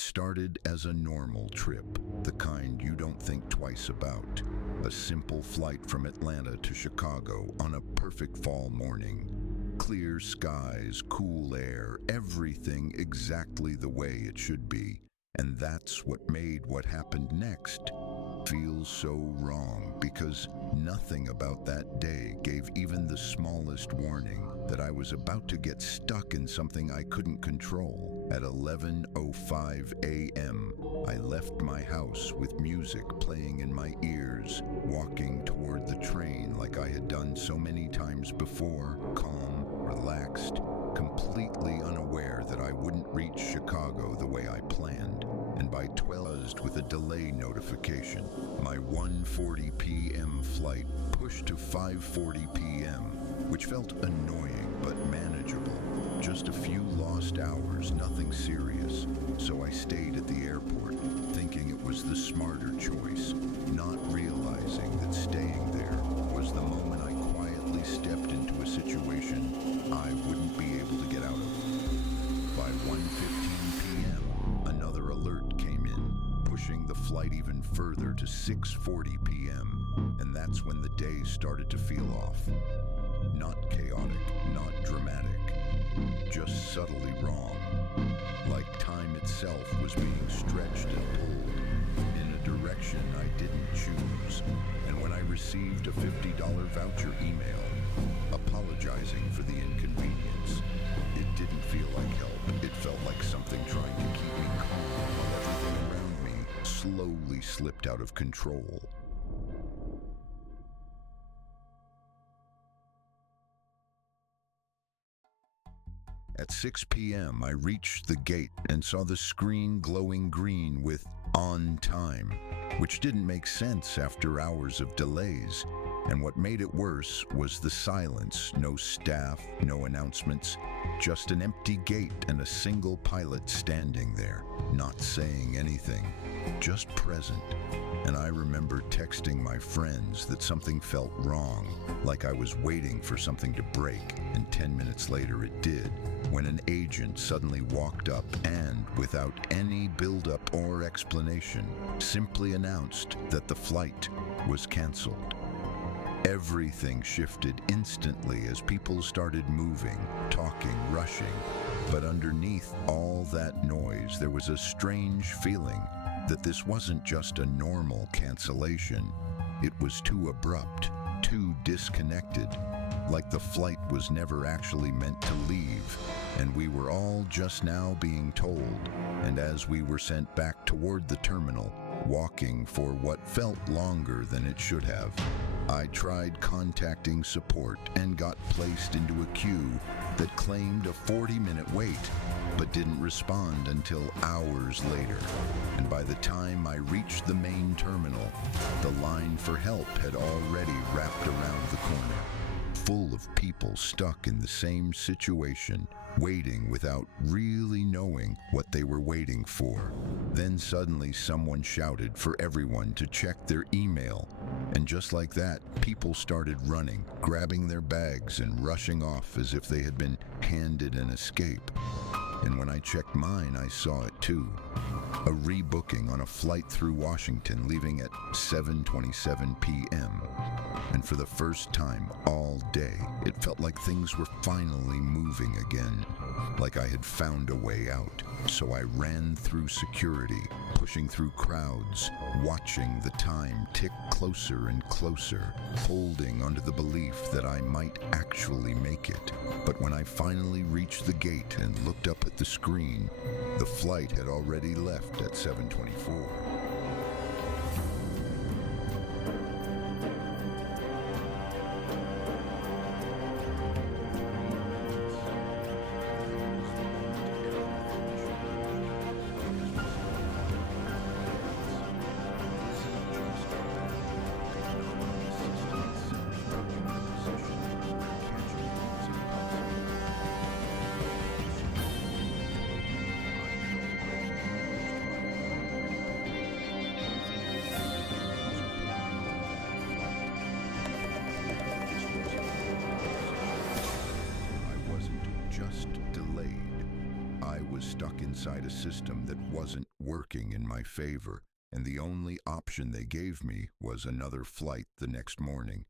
It started as a normal trip, the kind you don't think twice about. A simple flight from Atlanta to Chicago on a perfect fall morning. Clear skies, cool air, everything exactly the way it should be. And that's what made what happened next feel so wrong, because nothing about that day gave even the smallest warning that I was about to get stuck in something I couldn't control. At 11:05 a.m., I left my house with music playing in my ears, walking toward the train like I had done so many times before, calm, relaxed, completely unaware that I wouldn't reach Chicago the way I planned. And by 12 with a delay notification, my 1:40 p.m. flight pushed to 5:40 p.m., which felt annoying but manageable. Just a few lost hours, nothing serious. So I stayed at the airport, thinking it was the smarter choice, not realizing that staying there was the moment I quietly stepped into a situation I wouldn't be able to get out of. By 1:15 p.m., another alert came in, pushing the flight even further to 6:40 p.m., and that's when the day started to feel off. Not chaotic, not dramatic, just subtly wrong. Like time itself was being stretched and pulled in a direction I didn't choose. And when I received a $50 voucher email apologizing for the inconvenience, it didn't feel like help. It felt like something trying to keep me calm while everything around me slowly slipped out of control. At 6 p.m., I reached the gate and saw the screen glowing green with "on time," which didn't make sense after hours of delays. And what made it worse was the silence. No staff, no announcements, just an empty gate and a single pilot standing there, not saying anything, just present. And I remember texting my friends that something felt wrong, like I was waiting for something to break, and 10 minutes later it did, when an agent suddenly walked up and, without any build-up or explanation, simply announced that the flight was canceled. Everything shifted instantly as people started moving, talking, rushing. But underneath all that noise, there was a strange feeling that this wasn't just a normal cancellation. It was too abrupt, too disconnected, like the flight was never actually meant to leave, and we were all just now being told. And as we were sent back toward the terminal, walking for what felt longer than it should have, I tried contacting support and got placed into a queue that claimed a 40-minute wait, but didn't respond until hours later. And by the time I reached the main terminal, the line for help had already wrapped around the corner, full of people stuck in the same situation, waiting without really knowing what they were waiting for. Then suddenly someone shouted for everyone to check their email. And just like that, people started running, grabbing their bags and rushing off as if they had been handed an escape. And when I checked mine, I saw it too. A rebooking on a flight through Washington leaving at 7:27 p.m. And for the first time all day, it felt like things were finally moving again, like I had found a way out. So I ran through security, pushing through crowds, watching the time tick closer and closer, holding onto the belief that I might actually make it. But when I finally reached the gate and looked up at the screen, the flight had already left at 7:24. I was stuck inside a system that wasn't working in my favor, and the only option they gave me was another flight the next morning,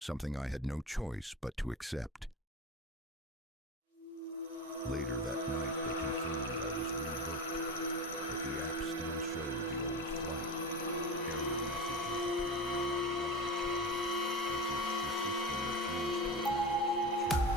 something I had no choice but to accept. Later that night, they confirmed I was rebooked, but the app still showed the old flight. Error messages appeared no matter what I tried, as if the system refused to acknowledge the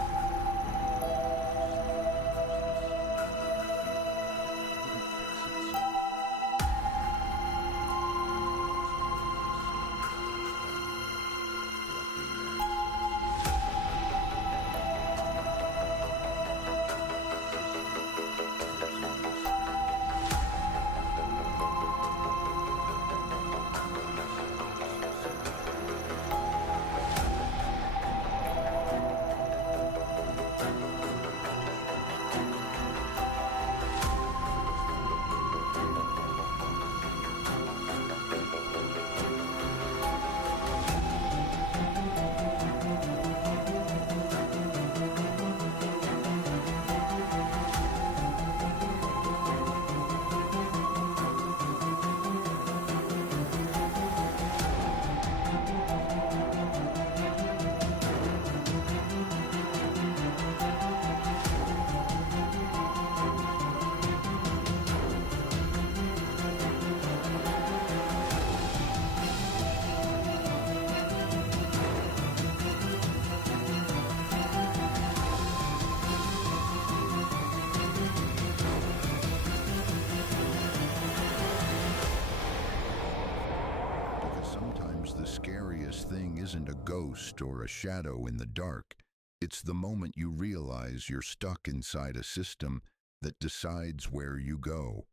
Sometimes the scariest thing isn't a ghost or a shadow in the dark. It's the moment you realize you're stuck inside a system that decides where you go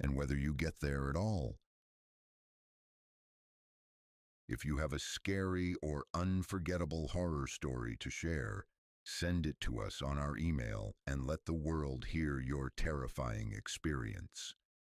and whether you get there at all. If you have a scary or unforgettable horror story to share, send it to us on our email and let the world hear your terrifying experience.